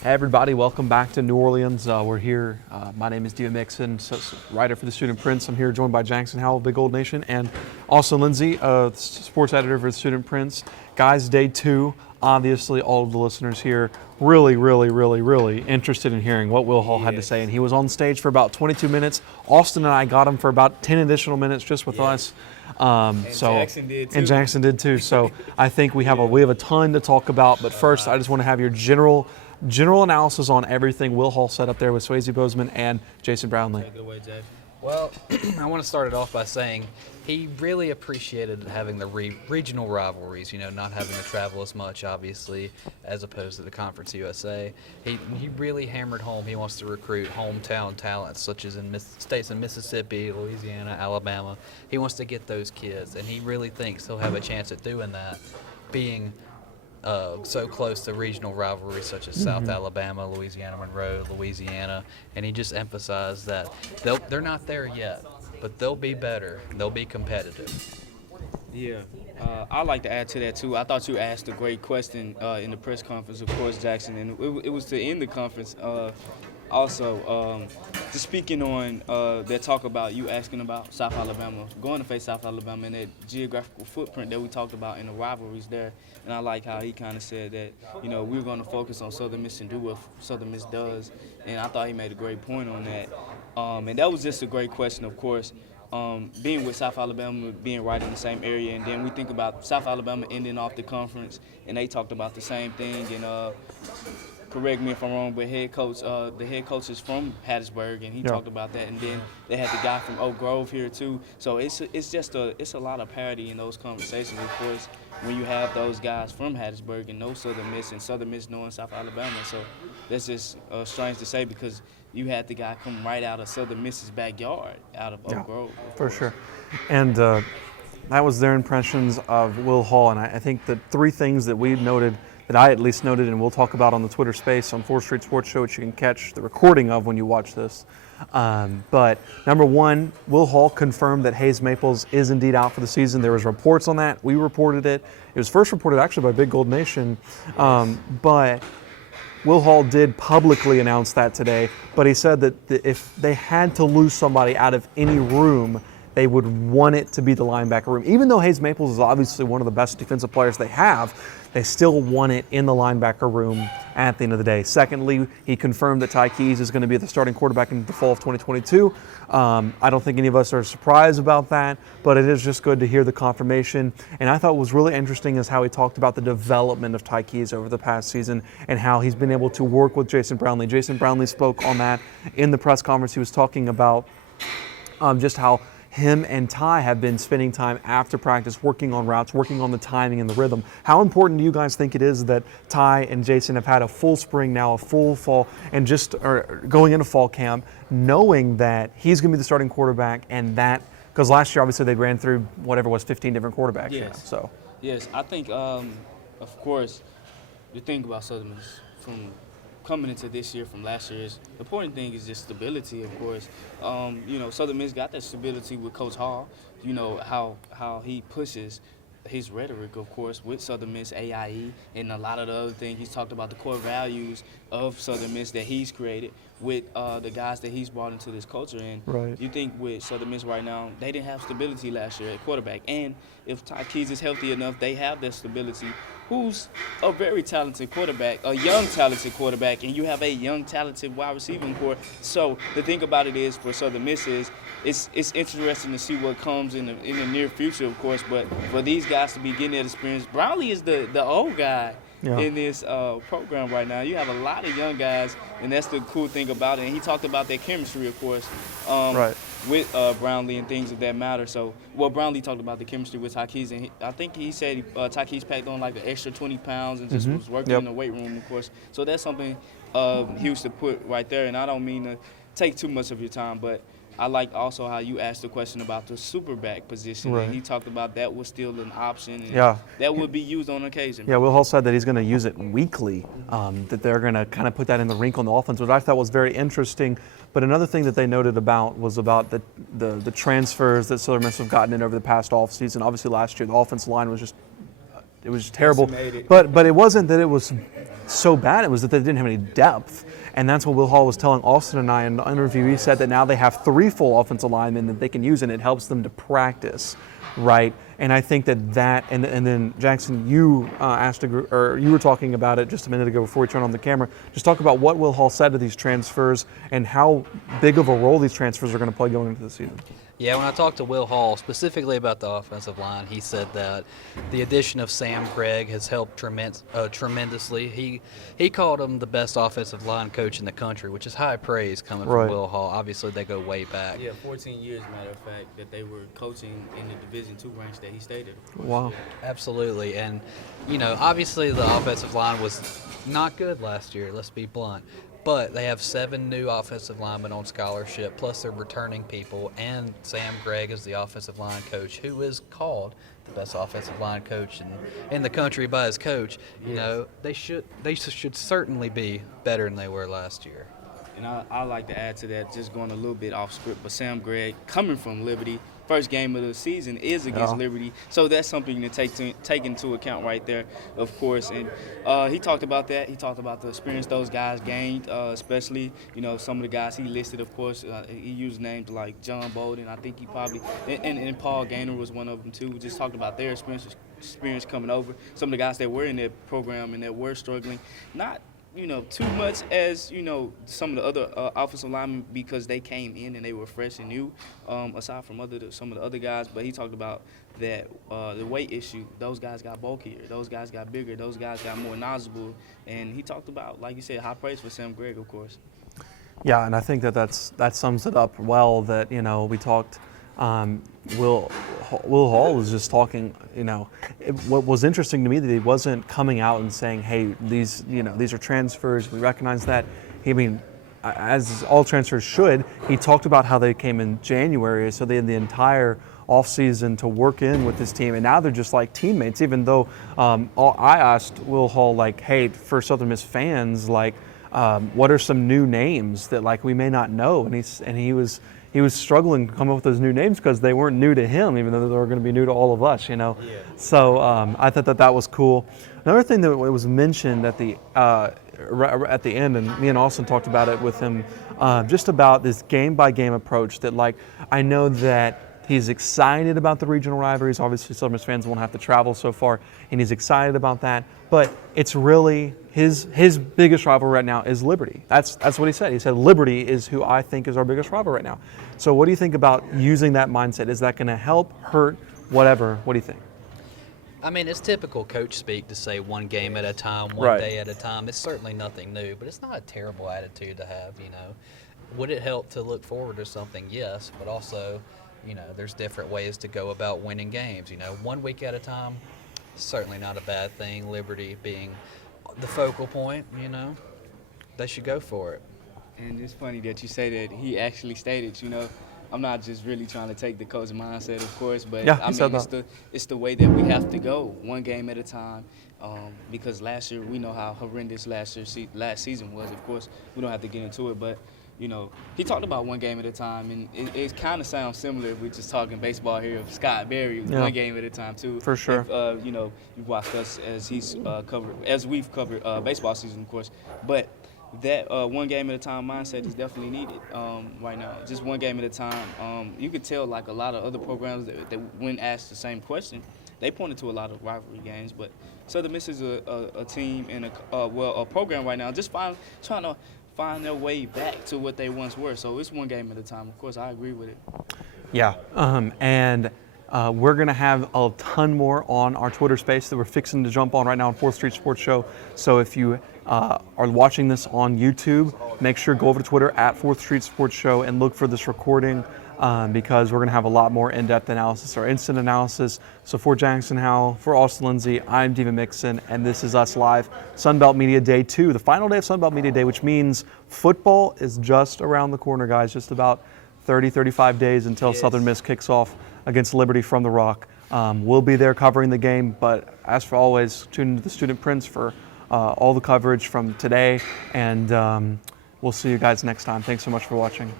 Hey everybody, welcome back to New Orleans. We're here. My name is Dima Mixon, writer for the Student Prince. I'm here joined by Jackson Howell, Big Old Nation, and Austin Lindsay, sports editor for the Student Prince. Guys, day two. Obviously, all of the listeners here really interested in hearing what Will Hall had to say. And he was on stage for about 22 minutes. Austin and I got him for about 10 additional minutes just with us. Jackson did too. And Jackson did too. So I think we have a ton to talk about. But first, I just want to have your general analysis on everything Will Hall said up there with Swayze Bozeman and Jason Brownlee. Take it away, Jackson. Well, I want to start it off by saying he really appreciated having the regional rivalries, not having to travel as much, obviously, as opposed to the Conference USA. He really hammered home he wants to recruit hometown talents, such as in states in Mississippi, Louisiana, Alabama. He wants to get those kids, and he really thinks he'll have a chance at doing that, being so close to regional rivalries such as South Alabama, Louisiana Monroe, Louisiana, and he just emphasized that they're not there yet, but they'll be better. They'll be competitive. Yeah, I'd like to add to that too. I thought you asked a great question in the press conference, of course, Jackson, and it was to end the conference. Also, just speaking on that talk about you asking about South Alabama, going to face South Alabama and that geographical footprint that we talked about in the rivalries there. And I like how he kind of said that, we're going to focus on Southern Miss and do what Southern Miss does. And I thought he made a great point on that. And that was just a great question, of course. Being with South Alabama, being right in the same area, and then we think about South Alabama ending off the conference, and they talked about the same thing. And correct me if I'm wrong, but the head coach is from Hattiesburg, and he talked about that. And then they had the guy from Oak Grove here too. So it's a lot of parity in those conversations, of course, when you have those guys from Hattiesburg and know Southern Miss, and Southern Miss knowing South Alabama. So that's just strange to say, because you had the guy come right out of Southern Miss's backyard, out of Oak Grove. For sure. And that was their impressions of Will Hall. And I think the three things that we noted, that I at least noted, and we'll talk about on the Twitter space on 4th Street Sports Show, which you can catch the recording of when you watch this. But number one, Will Hall confirmed that Hayes Maples is indeed out for the season. There was reports on that. We reported it. It was first reported actually by Big Gold Nation. But Will Hall did publicly announce that today. But he said that if they had to lose somebody out of any room, they would want it to be the linebacker room. Even though Hayes Maples is obviously one of the best defensive players they have, they still want it in the linebacker room at the end of the day. Secondly, he confirmed that Ty Keyes is going to be the starting quarterback in the fall of 2022. I don't think any of us are surprised about that, but it is just good to hear the confirmation. And I thought what was really interesting is how he talked about the development of Ty Keyes over the past season and how he's been able to work with Jason Brownlee. Jason Brownlee spoke on that in the press conference. He was talking about just how him and Ty have been spending time after practice working on routes, working on the timing and the rhythm. How important do you guys think it is that Ty and Jason have had a full spring now, a full fall, and going into fall camp, knowing that he's going to be the starting quarterback, and that, because last year obviously they ran through whatever was 15 different quarterbacks. Yes. Yes, I think, of course, the thing about Southern Miss from coming into this year from last year is the important thing is just stability, of course. Southern Miss got that stability with Coach Hall. How he pushes his rhetoric, of course, with Southern Miss, AIE, and a lot of the other things. He's talked about the core values of Southern Miss that he's created with the guys that he's brought into this culture. And you think with Southern Miss right now, they didn't have stability last year at quarterback. And if Ty Keyes is healthy enough, they have that stability. Who's a very talented quarterback, a young talented quarterback, and you have a young talented wide receiving core. So the thing about it is, for Southern Miss, is it's interesting to see what comes in the near future, of course. But for these guys to be getting that experience, Brownlee is the old guy in this program right now. You have a lot of young guys, and that's the cool thing about it. And he talked about that chemistry, of course. With Brownlee and things of that matter. So, Brownlee talked about the chemistry with Ty Keyes, and I think he said Ty Keyes packed on like an extra 20 pounds and just was working in the weight room, of course. So that's something huge to put right there. And I don't mean to take too much of your time, but I like also how you asked the question about the super back position. And he talked about that was still an option, and that would be used on occasion. Yeah, Will Hall said that he's going to use it weekly, that they're going to kind of put that in the wrinkle in the offense, which I thought was very interesting. But another thing that they noted about was about the transfers that Southern Miss have gotten in over the past offseason. Obviously last year the offensive line was just terrible. But it wasn't that it was so bad it was that they didn't have any depth. And that's what Will Hall was telling Austin and I in the interview. He said that now they have 3 full offensive linemen that they can use, and it helps them to practice, right? And I think that and then Jackson, you you were talking about it just a minute ago before we turned on the camera. Just talk about what Will Hall said to these transfers and how big of a role these transfers are going to play going into the season. Yeah, when I talked to Will Hall specifically about the offensive line, he said that the addition of Sam Gregg has helped tremendously. He called him the best offensive line coach in the country, which is high praise coming from Will Hall. Obviously, they go way back. Yeah, 14 years, matter of fact, that they were coaching in the Division II ranks that he stayed at. Wow. Absolutely. And, obviously the offensive line was not good last year, let's be blunt. But they have 7 new offensive linemen on scholarship, plus they're returning people, and Sam Gregg is the offensive line coach, who is called the best offensive line coach in the country by his coach. They should certainly be better than they were last year. And I like to add to that, just going a little bit off script, but Sam Gregg, coming from Liberty, first game of the season is against Liberty, so that's something to take into account right there, of course. And he talked about that. He talked about the experience those guys gained, especially some of the guys he listed. Of course, he used names like John Bolden. I think he probably and Paul Gaynor was one of them too. We just talked about their experience coming over. Some of the guys that were in their program and that were struggling, not too much as, some of the other offensive linemen, because they came in and they were fresh and new, aside from some of the other guys. But he talked about that the weight issue. Those guys got bulkier. Those guys got bigger. Those guys got more knowledgeable. And he talked about, like you said, high praise for Sam Gregg, of course. Yeah, and I think that sums it up well. That we talked. Will Hall was just talking. What was interesting to me that he wasn't coming out and saying, "Hey, these are transfers. We recognize that." As all transfers should, he talked about how they came in January, so they had the entire offseason to work in with this team, and now they're just like teammates. Even though I asked Will Hall, like, "Hey, for Southern Miss fans, like, what are some new names that we may not know?" And he was struggling to come up with those new names because they weren't new to him, even though they were going to be new to all of us, Yeah. So I thought that was cool. Another thing that was mentioned at the end, and me and Austin talked about it with him, just about this game-by-game approach that, I know that he's excited about the regional rivalries. Obviously, Southern Miss fans won't have to travel so far, and he's excited about that. But it's really his biggest rival right now is Liberty. That's what he said. He said Liberty is who I think is our biggest rival right now. So what do you think about using that mindset? Is that going to help, hurt, whatever? What do you think? It's typical coach speak to say one game at a time, one day at a time. It's certainly nothing new, but it's not a terrible attitude to have, Would it help to look forward to something? Yes, but also, there's different ways to go about winning games. 1 week at a time, certainly not a bad thing. Liberty being the focal point, they should go for it. And it's funny that you say that he actually stated, I'm not just really trying to take the coach mindset, of course, but it's the way that we have to go, one game at a time. Because last year, we know how horrendous last season was. Of course, we don't have to get into it, but he talked about one game at a time, and it kind of sounds similar if we're just talking baseball here of Scott Berry, one game at a time too. For sure. If, you've watched us as we've covered baseball season, of course, but that one game at a time mindset is definitely needed right now. Just one game at a time. You could tell, a lot of other programs that when asked the same question, they pointed to a lot of rivalry games, but Southern Miss is a team and a program right now just trying to find their way back to what they once were. So it's one game at a time. Of course, I agree with it. Yeah, and we're going to have a ton more on our Twitter space that we're fixing to jump on right now on 4th Street Sports Show. So if you are watching this on YouTube, make sure to go over to Twitter at 4th Street Sports Show and look for this recording because we're going to have a lot more in-depth analysis or instant analysis. So for Jackson Howell, for Austin Lindsay, I'm Dima Mixon, and this is us live. Sunbelt Media Day 2, the final day of Sunbelt Media Day, which means football is just around the corner, guys. Just about 30, 35 days until Southern Miss kicks off against Liberty from the Rock. We'll be there covering the game, but as for always, tune into the Student Prints for all the coverage from today, and we'll see you guys next time. Thanks so much for watching.